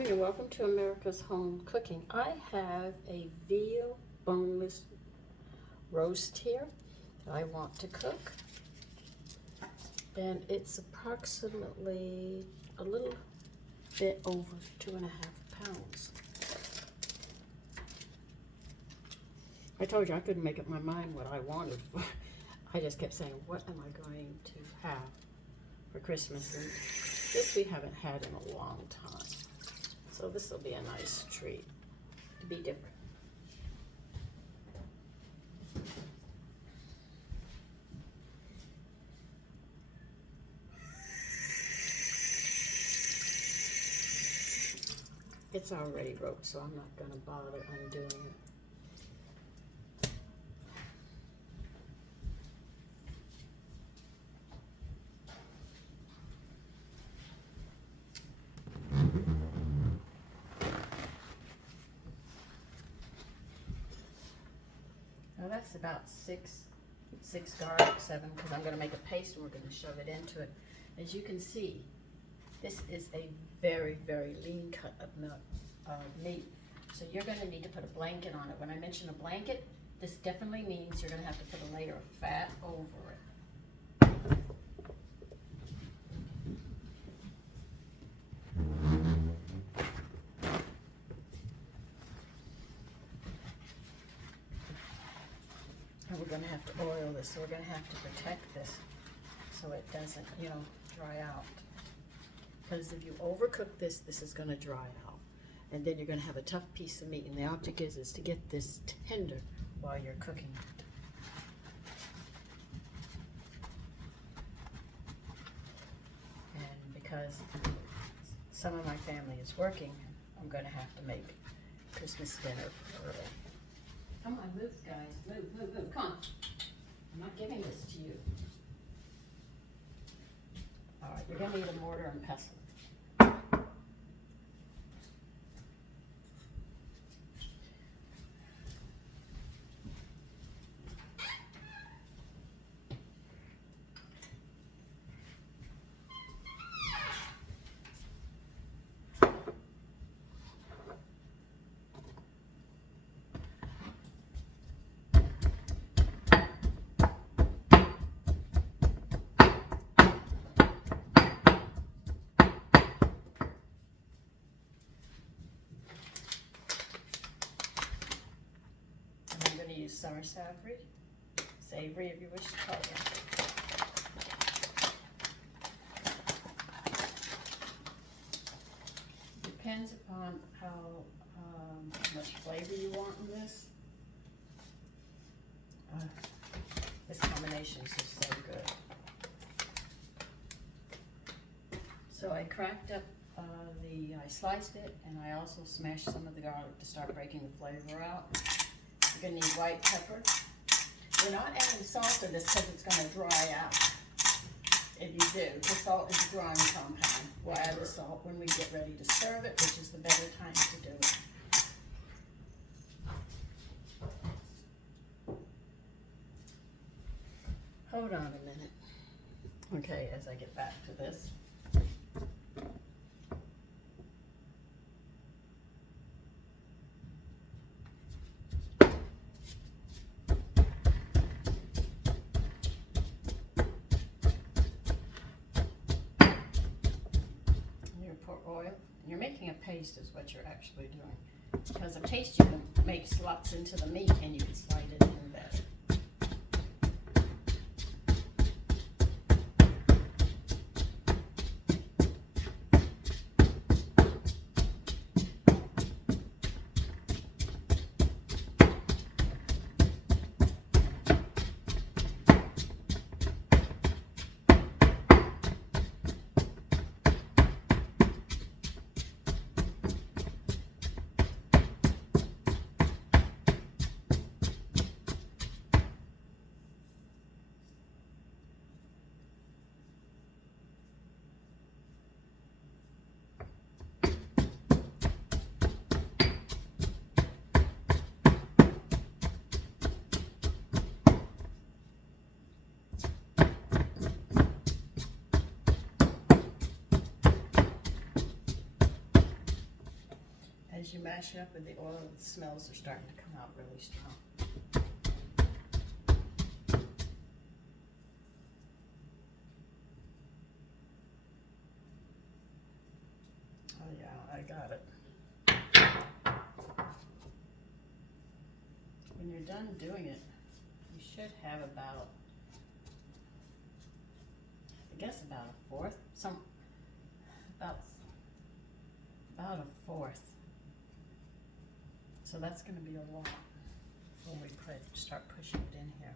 morning and welcome to America's Home Cooking. I have a veal boneless roast here that I want to cook, and it's approximately a little bit over 2.5 pounds. I told you I couldn't make up my mind what I wanted. I just kept saying, what am I going to have for Christmas? And this we haven't had in a long time. So this will be a nice treat to be different. It's already roast, so I'm not going to bother undoing it. Now that's about six garlic, 7, because I'm going to make a paste and we're going to shove it into it. As you can see, this is a very, very lean cut of meat. So you're going to need to put a blanket on it. When I mention a blanket, this definitely means you're going to have to put a layer of fat over it. And we're going to have to oil this, so we're going to have to protect this so it doesn't, dry out. Because if you overcook this, this is going to dry out. And then you're going to have a tough piece of meat. And the object is to get this tender while you're cooking it. And because some of my family is working, I'm going to have to make Christmas dinner early. Come on, move, guys. Move, move, move. Come on. I'm not giving this to you. All right, you're going to need a mortar and pestle. Use summer savory if you wish to call it. Depends upon how much flavor you want in this. This combination is just so good. So I cracked up I sliced it, and I also smashed some of the garlic to start breaking the flavor out. You're going to need white pepper. We're not adding salt to this because it's going to dry out. If you do, the salt is a drying compound. We'll add the salt when we get ready to serve it, which is the better time to do it. Hold on a minute. Okay, as I get back to this. Oil. You're making a paste is what you're actually doing. Because a paste you can make slots into the meat and you can slide it in better. As you mash it up with the oil, the smells are starting to come out really strong. Oh yeah, I got it. When you're done doing it, you should have about, I guess about a fourth, about a fourth. So that's going to be a lot when we start pushing it in here.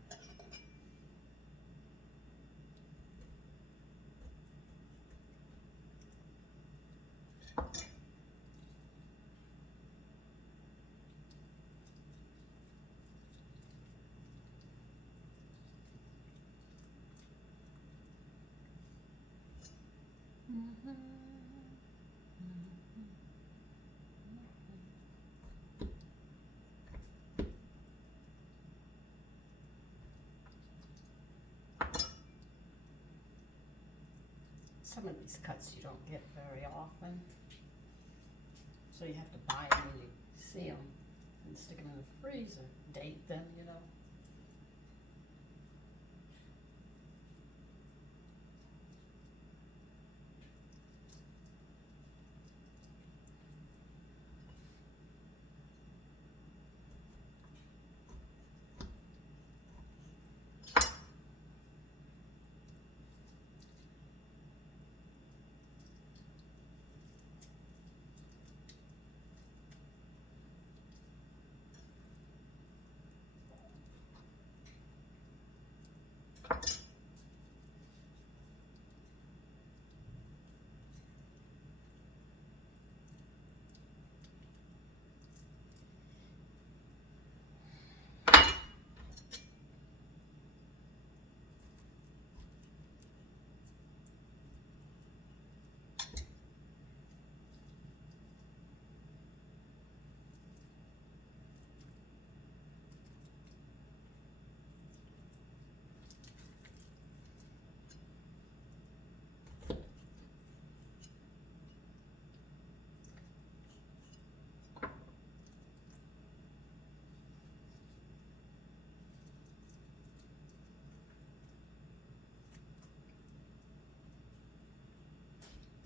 Some of these cuts you don't get very often, so you have to buy them when you see them and stick them in the freezer, date them, you know.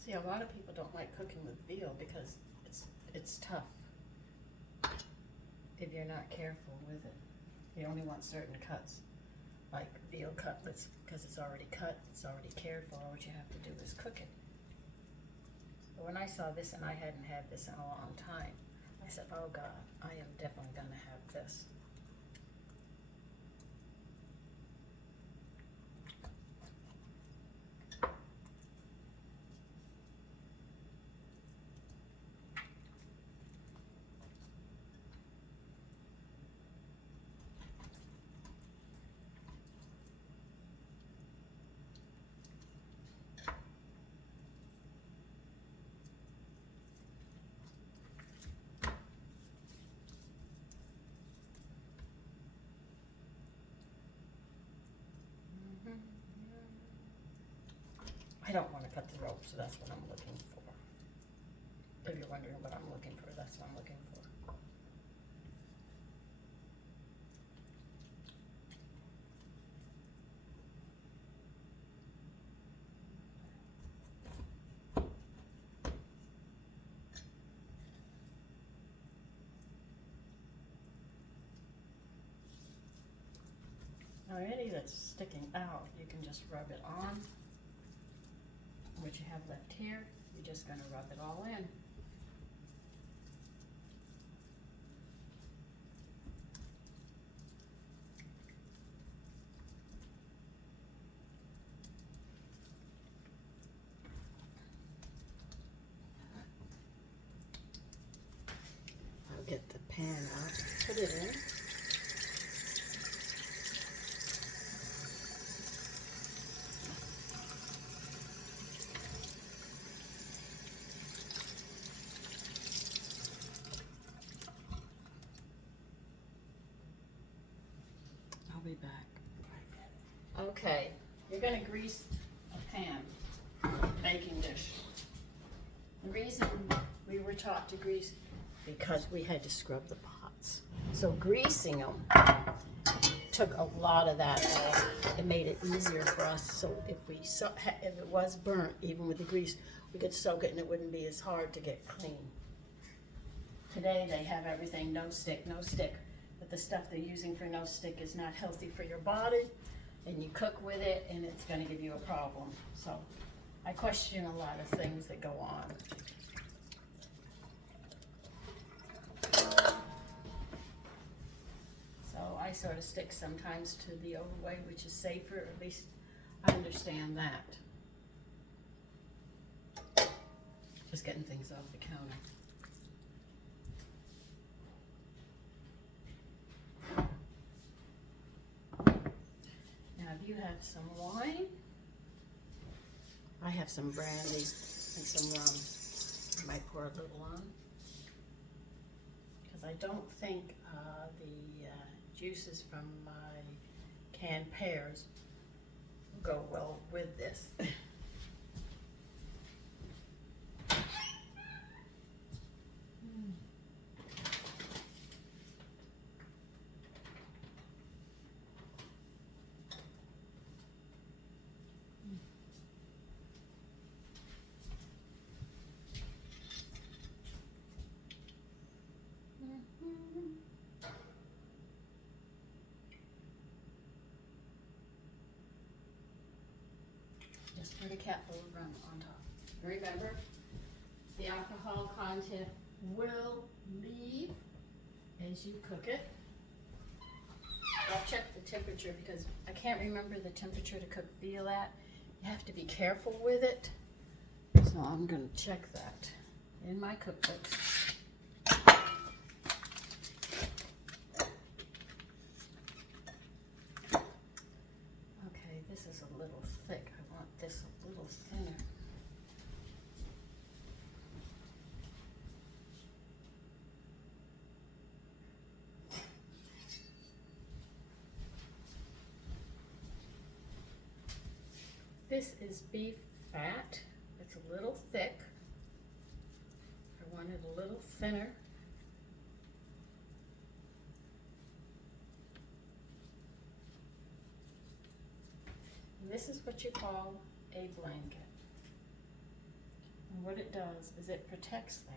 See, a lot of people don't like cooking with veal because it's tough if you're not careful with it. You only want certain cuts, like veal cutlets, because it's already cut, it's already cared for. All what you have to do is cook it. But when I saw this, and I hadn't had this in a long time, I said, oh God, I am definitely going to have this. I don't want to cut the rope, so that's what I'm looking for. If you're wondering what I'm looking for, that's what I'm looking for. Now any that's sticking out, you can just rub it on. What you have left here, you're just going to rub it all in. I'll get the pan out, put it in. I'll be back. Okay, you're going to grease a pan, baking dish. The reason we were taught to grease because we had to scrub the pots. So greasing them took a lot of that off. It made it easier for us. So if it was burnt, even with the grease, we could soak it and it wouldn't be as hard to get clean. Today they have everything no stick, but the stuff they're using for no stick is not healthy for your body, and you cook with it and it's going to give you a problem. So I question a lot of things that go on. So I sort of stick sometimes to the old way, which is safer. At least I understand that. Just getting things off the counter. Now, if you have some wine, I have some brandy and some rum. I might pour a little on, because I don't think the juices from my canned pears will go well with this. Just put a capful of rum on top. Remember, the alcohol content will leave as you cook it. I'll check the temperature because I can't remember the temperature to cook veal at. You have to be careful with it. So I'm going to check that in my cookbooks. Okay, this is a little thick. I want this a little thinner. This is beef fat. It's a little thick. I want it a little thinner. And this is what you call a blanket. And what it does is it protects that.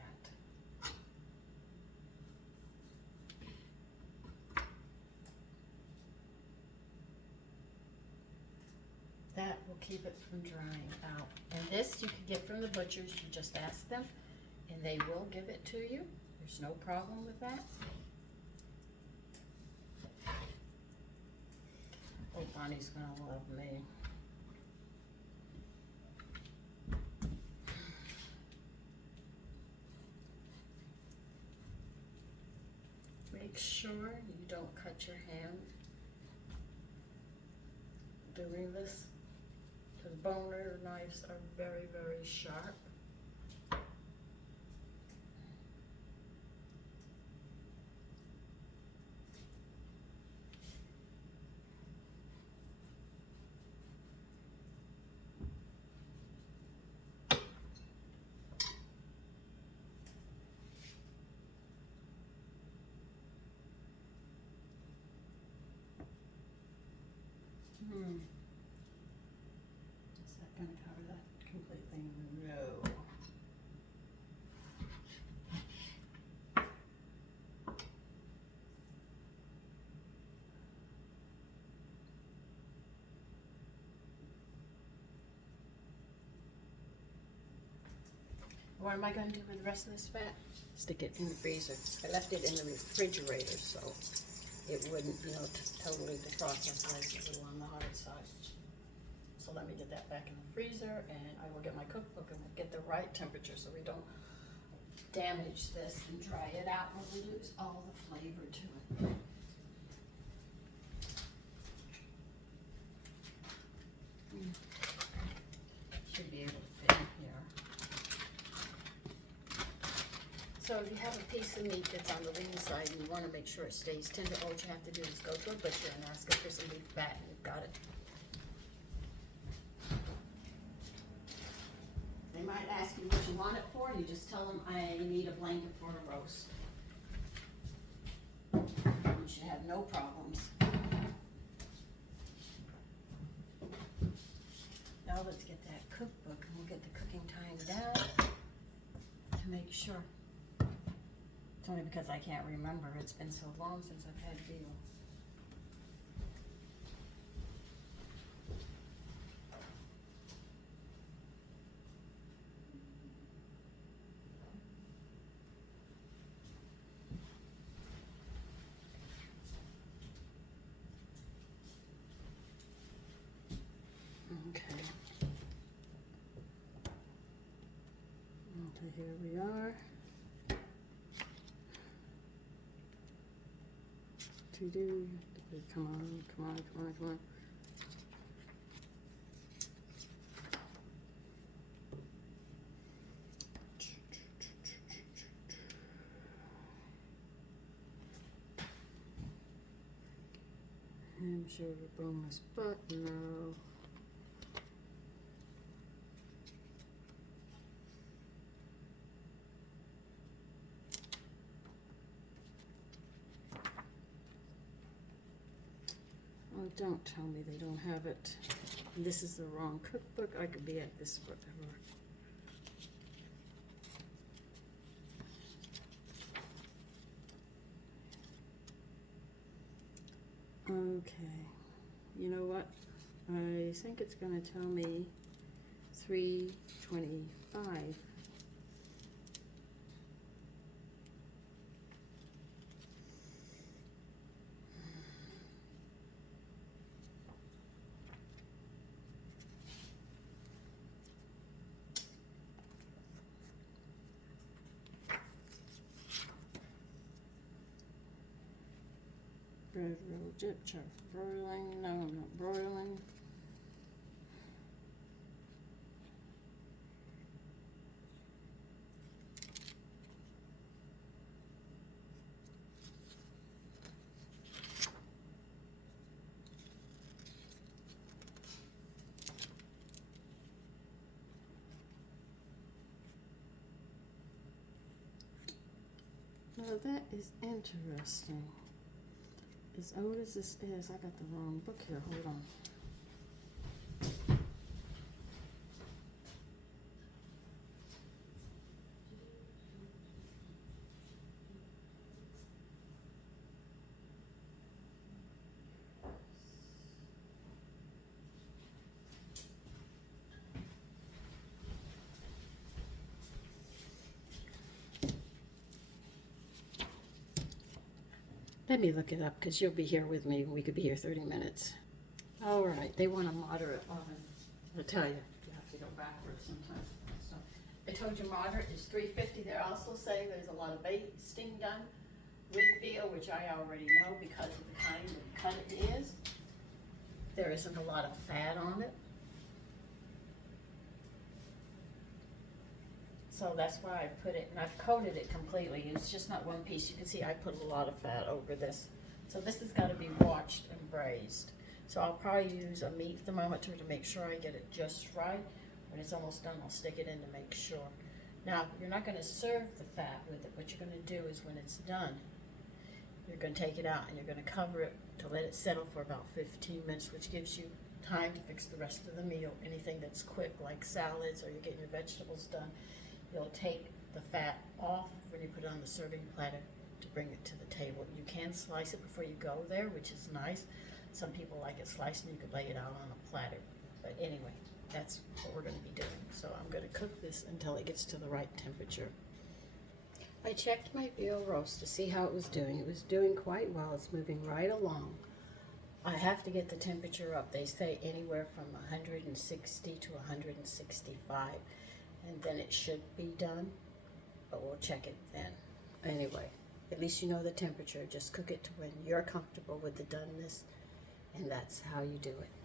That will keep it from drying out. And this you can get from the butchers. You just ask them and they will give it to you. There's no problem with that. Oh, Bonnie's gonna love me. Make sure you don't cut your hand doing this, because boner knives are very, very sharp. Is that going to cover that completely? No. What am I going to do with the rest of this fat? Stick it in the freezer. I left it in the refrigerator so it wouldn't, totally defrost. That's why it's a little on the hard side. So let me get that back in the freezer, and I will get my cookbook and we'll get the right temperature so we don't damage this and dry it out and we lose all the flavor to it. Should be able to fit in here. So if you have a piece of meat that's on the lean side and you want to make sure it stays tender, all you have to do is go to a butcher and ask it for some beef fat and you've got it. They might ask you what you want it for, and you just tell them I need a blanket for a roast. no problems. Now let's get that cookbook and we'll get the cooking time down to make sure. It's only because I can't remember. It's been so long since I've had veal. Okay. Okay, here we are. To do. Come on, come on, come on, come on. Hampshire bonus, but no. Oh, don't tell me they don't have it. This is the wrong cookbook. I could be at this forever. Okay. You know what? I think it's going to tell me 325. Bread roll, dip char, broiling, no, I'm not broiling. Well, that is interesting. As old as this is, I got the wrong book here. Hold on. Let me look it up because you'll be here with me. We could be here 30 minutes. All right, they want a moderate oven. I'll tell you, you have to go backwards sometimes. So I told you moderate is 350. They're also saying there's a lot of basting done with veal, which I already know because of the kind of cut it is. There isn't a lot of fat on it. So that's why I put it, and I've coated it completely. It's just not one piece. You can see I put a lot of fat over this. So this has got to be washed and braised. So I'll probably use a meat thermometer to make sure I get it just right. When it's almost done, I'll stick it in to make sure. Now, you're not going to serve the fat with it. What you're going to do is when it's done, you're going to take it out and you're going to cover it to let it settle for about 15 minutes, which gives you time to fix the rest of the meal. Anything that's quick, like salads, or you're getting your vegetables done. You'll take the fat off when you put it on the serving platter to bring it to the table. You can slice it before you go there, which is nice. Some people like it sliced and you could lay it out on a platter. But anyway, that's what we're going to be doing. So I'm going to cook this until it gets to the right temperature. I checked my veal roast to see how it was doing. It was doing quite well. It's moving right along. I have to get the temperature up. They say anywhere from 160 to 165. And then it should be done, but we'll check it then. Anyway, at least you know the temperature. Just cook it to when you're comfortable with the doneness, and that's how you do it.